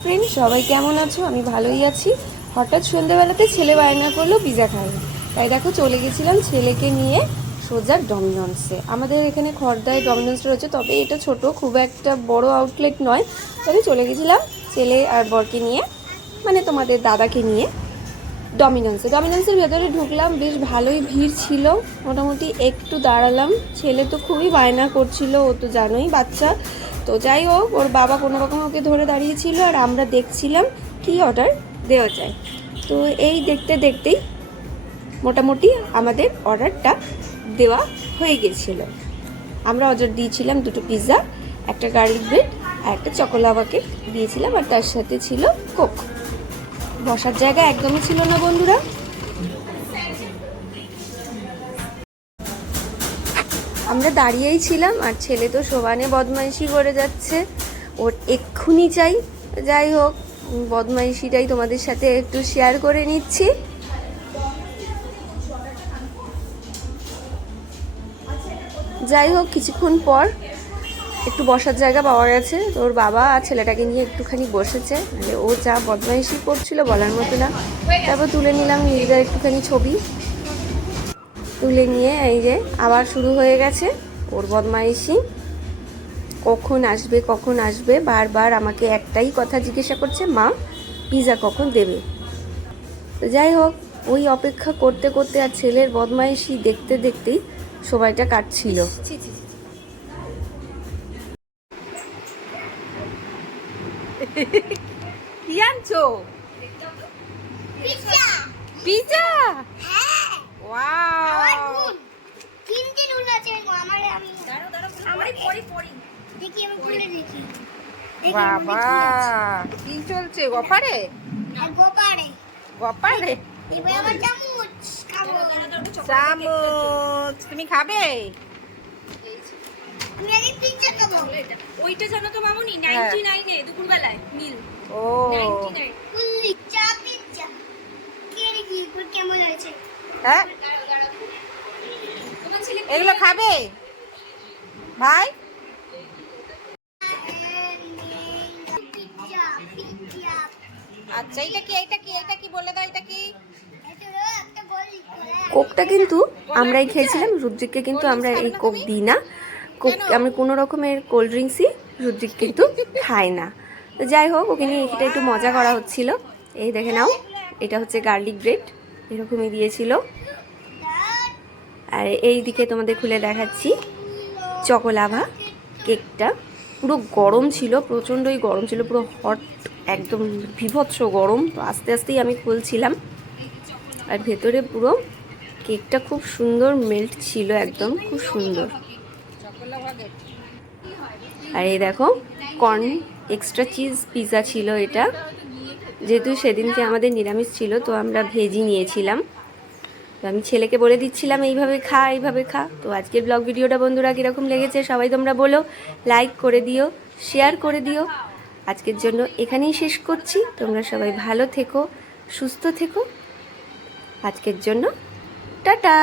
Friend সবাই কেমন আছো? আমি ভালোই আছি। হঠাৎ সন্ধ্যেবেলাতে ছেলে বায়না করলো পিজা খাবে, তাই দেখো চলে গেছিলাম ছেলেকে নিয়ে সোজা ডমিনোসে। আমাদের এখানে খড়দায় ডমিনোস রয়েছে, তবে এটা ছোট, খুব একটা বড় আউটলেট নয়। তবে চলে গেছিলাম ছেলে আর বরকে নিয়ে, মানে তোমাদের দাদাকে নিয়ে ডমিনোসের ভেতরে ঢুকলাম। বেশ ভালোই ভিড় ছিল, মোটামুটি একটু দাঁড়ালাম। ছেলে তো খুবই বায়না করছিল, ও তো জানোই বাচ্চা। তো যাই হোক, ওর বাবা কোনো রকম ওকে ধরে দাঁড়িয়েছিল আর আমরা দেখছিলাম কি অর্ডার দেওয়া যায়। তো এই দেখতে দেখতেই মোটামুটি আমাদের অর্ডারটা দেওয়া হয়ে গেছিলো। আমরা অর্ডার দিয়েছিলাম দুটো পিৎজা, একটা গার্লিক ব্রেড আর একটা চকোলাভা কেক দিয়েছিলাম, আর তার সাথে ছিল কোক। বসার জায়গা একদমই ছিল না বন্ধুরা। আমরা দাঁড়িয়েই ছিলাম আর ছেলে তো সমানে বদমাইশি করে যাচ্ছে, ওর এক্ষুনি চাই। যাই হোক, বদমাইশিটাই তোমাদের সাথে একটু শেয়ার করে নিচ্ছি। যাই হোক, কিছুক্ষণ পর একটু বসার জায়গা পাওয়া গেছে। ওর বাবা আর ছেলেটাকে নিয়ে একটুখানি বসেছে, মানে ও যা বদমাইশি করছিল বলার মতো না। তারপর তুলে নিলাম নিজেদের একটুখানি ছবি, তুলে নিয়ে এই যে আবার শুরু হয়ে গেছে ওর বদমাইশি। কখন আসবে কখন আসবে, বারবার আমাকে একটাই কথা জিজ্ঞাসা করছে, মা পিৎজা কখন দেবে। তো যাই হোক, ওই অপেক্ষা করতে করতে আর ছেলের বদমাইশি দেখতে দেখতেই সময়টা কাটছিল। কি আনছো? পিৎজা। ওয়াও, তিনটে নুন আছে আমার। আমি আমারই পড়ি দেখি, আমি খুলে দেখি। বাবা কি চলছে গপারে? গপারে এবার আমার চামচ খাবো। চামচ তুমি খাবে? আমি আগে পিৎজা খাবো। ওইটা জানো তো মামুনি 99 এ দুপুরবেলায় মিল ও 99। পিৎজা পিৎজা কে দেখি কেমন হয়েছে। হ্যাঁ, তোমার ছেলে এগুলো খাবে ভাই? পিৎজা পিৎজা আচ্ছা, এটা কি বলে দাও, এটা কি? এটা একটা গোল করে কোকটা কিন্তু আমরাই খেয়েছিলাম, রুদ্রিককে কিন্তু আমরা এই কোক দিই না। কোক আমি কোনো রকমের কোল্ড ড্রিঙ্কসই রুদ্রিক কিন্তু খায় না। তো যাই হোক, ওকে নিয়ে এটা একটু মজা করা হচ্ছিল। এই দেখে নাও, এটা হচ্ছে গার্লিক ব্রেড, এরকমই দিয়েছিল। আর এই দিকে তোমাদের খুলে দেখাচ্ছি চকোলাভা কেকটা। পুরো গরম ছিল, প্রচণ্ডই গরম ছিল, পুরো হট, একদম বীভৎস গরম। তো আস্তে আস্তেই আমি খুলছিলাম, আর ভেতরে পুরো কেকটা খুব সুন্দর মেল্ট ছিল, একদম খুব সুন্দর। আর এই দেখো, কর্ন এক্সট্রা চিজ পিৎজা ছিল এটা। যেহেতু সেদিনকে আমাদের নিরামিষ ছিল, তো আমরা ভেজই নিয়েছিলাম। তো আমি ছেলেকে বলে দিচ্ছিলাম এইভাবে খা, এইভাবে খা। তো আজকের ব্লগ ভিডিওটা বন্ধুরা কীরকম লেগেছে সবাই তোমরা বলো, লাইক করে দিও, শেয়ার করে দিও। আজকের জন্য এখানেই শেষ করছি। তোমরা সবাই ভালো থেকো, সুস্থ থেকো। আজকের জন্য টাটা।